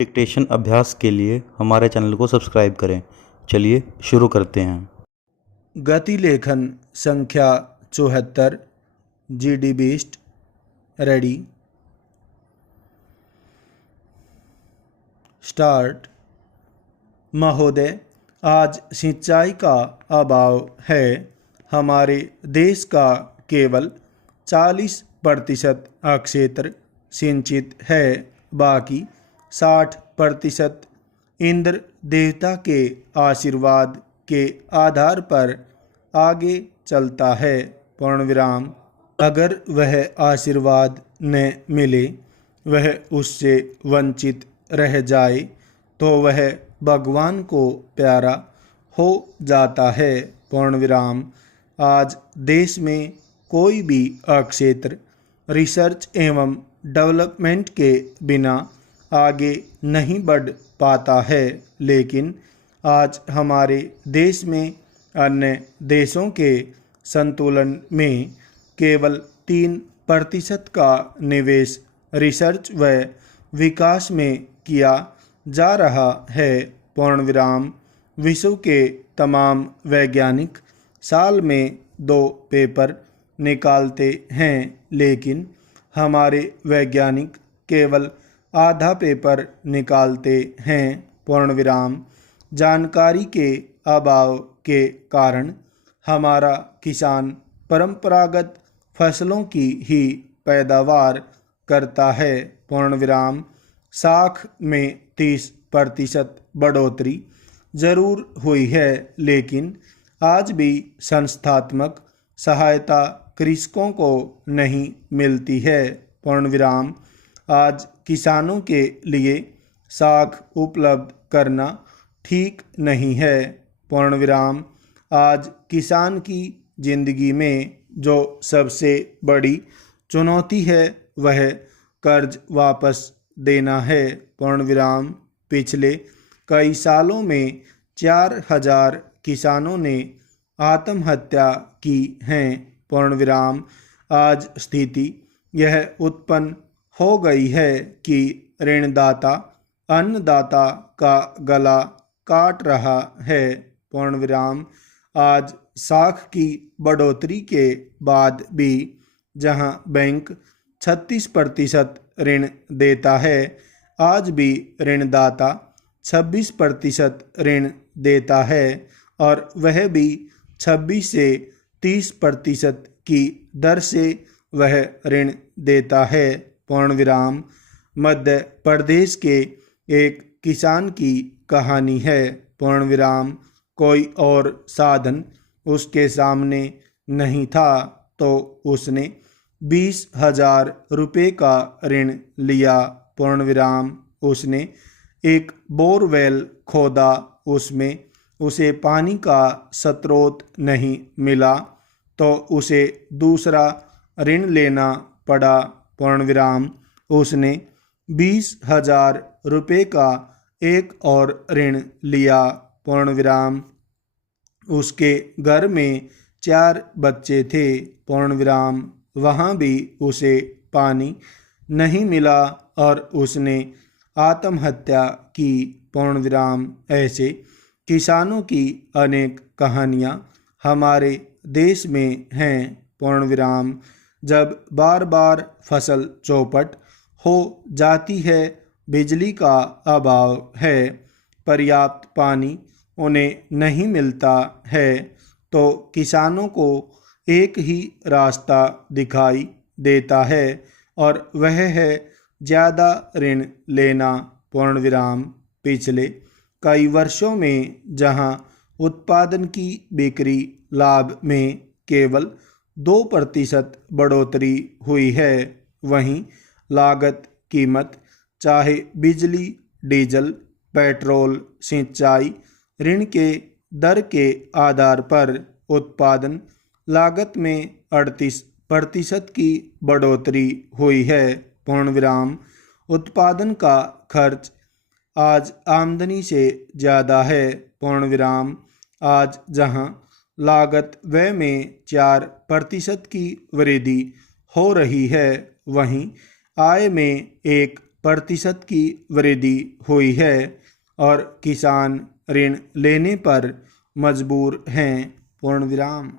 Dictation अभ्यास के लिए हमारे चैनल को सब्सक्राइब करें। चलिए शुरू करते हैं। गति लेखन संख्या 74 GD बीस्ट रेडी स्टार्ट। महोदय, आज सिंचाई का अभाव है। हमारे देश का केवल 40% क्षेत्र सिंचित है, बाकी 60% इंद्र देवता के आशीर्वाद के आधार पर आगे चलता है। पूर्ण विराम। अगर वह आशीर्वाद न मिले, वह उससे वंचित रह जाए तो वह भगवान को प्यारा हो जाता है। पूर्ण विराम। आज देश में कोई भी क्षेत्र रिसर्च एवं डेवलपमेंट के बिना आगे नहीं बढ़ पाता है, लेकिन आज हमारे देश में अन्य देशों के संतुलन में केवल 3% का निवेश रिसर्च व विकास में किया जा रहा है। पूर्ण विराम। विश्व के तमाम वैज्ञानिक साल में 2 पेपर निकालते हैं, लेकिन हमारे वैज्ञानिक केवल आधा पेपर निकालते हैं। पूर्ण विराम। जानकारी के अभाव के कारण हमारा किसान परंपरागत फसलों की ही पैदावार करता है। पूर्ण विराम। साख में 30% बढ़ोतरी जरूर हुई है, लेकिन आज भी संस्थात्मक सहायता कृषकों को नहीं मिलती है। पूर्ण विराम। आज किसानों के लिए साख उपलब्ध करना ठीक नहीं है। पूर्ण विराम। आज किसान की जिंदगी में जो सबसे बड़ी चुनौती है वह कर्ज वापस देना है। पूर्ण विराम। पिछले कई सालों में 4000 किसानों ने आत्महत्या की है। पूर्ण विराम। आज स्थिति यह उत्पन्न हो गई है कि ऋणदाता अन्नदाता का गला काट रहा है। पूर्ण विराम। आज साख की बढ़ोतरी के बाद भी जहां बैंक 36% ऋण देता है, आज भी ऋणदाता 26% ऋण देता है, और वह भी 26 से 30% की दर से वह ऋण देता है। पूर्ण विराम। मध्य प्रदेश के एक किसान की कहानी है। पूर्ण विराम। कोई और साधन उसके सामने नहीं था तो उसने 20,000 रुपये का ऋण लिया। पूर्ण विराम। उसने एक बोरवेल खोदा, उसमें उसे पानी का स्रोत नहीं मिला तो उसे दूसरा ऋण लेना पड़ा। पूर्ण विराम। उसने 20,000 रुपये का एक और ऋण लिया। पूर्ण विराम। उसके घर में 4 बच्चे थे। पूर्ण विराम। वहाँ भी उसे पानी नहीं मिला और उसने आत्महत्या की। पूर्ण विराम। ऐसे किसानों की अनेक कहानियाँ हमारे देश में हैं। पूर्ण विराम। जब बार बार फसल चौपट हो जाती है, बिजली का अभाव है, पर्याप्त पानी उन्हें नहीं मिलता है, तो किसानों को एक ही रास्ता दिखाई देता है और वह है ज़्यादा ऋण लेना। पूर्ण विराम। पिछले कई वर्षों में जहां उत्पादन की बिक्री लाभ में केवल 2% बढ़ोतरी हुई है, वहीं लागत कीमत चाहे बिजली, डीजल, पेट्रोल, सिंचाई, ऋण के दर के आधार पर उत्पादन लागत में 38% की बढ़ोतरी हुई है। पूर्ण विराम। उत्पादन का खर्च आज आमदनी से ज़्यादा है। पूर्ण विराम। आज जहां लागत व्यय में 4% की वृद्धि हो रही है, वहीं आय में 1 प्रतिशत की वृद्धि हुई है और किसान ऋण लेने पर मजबूर हैं। पूर्ण विराम।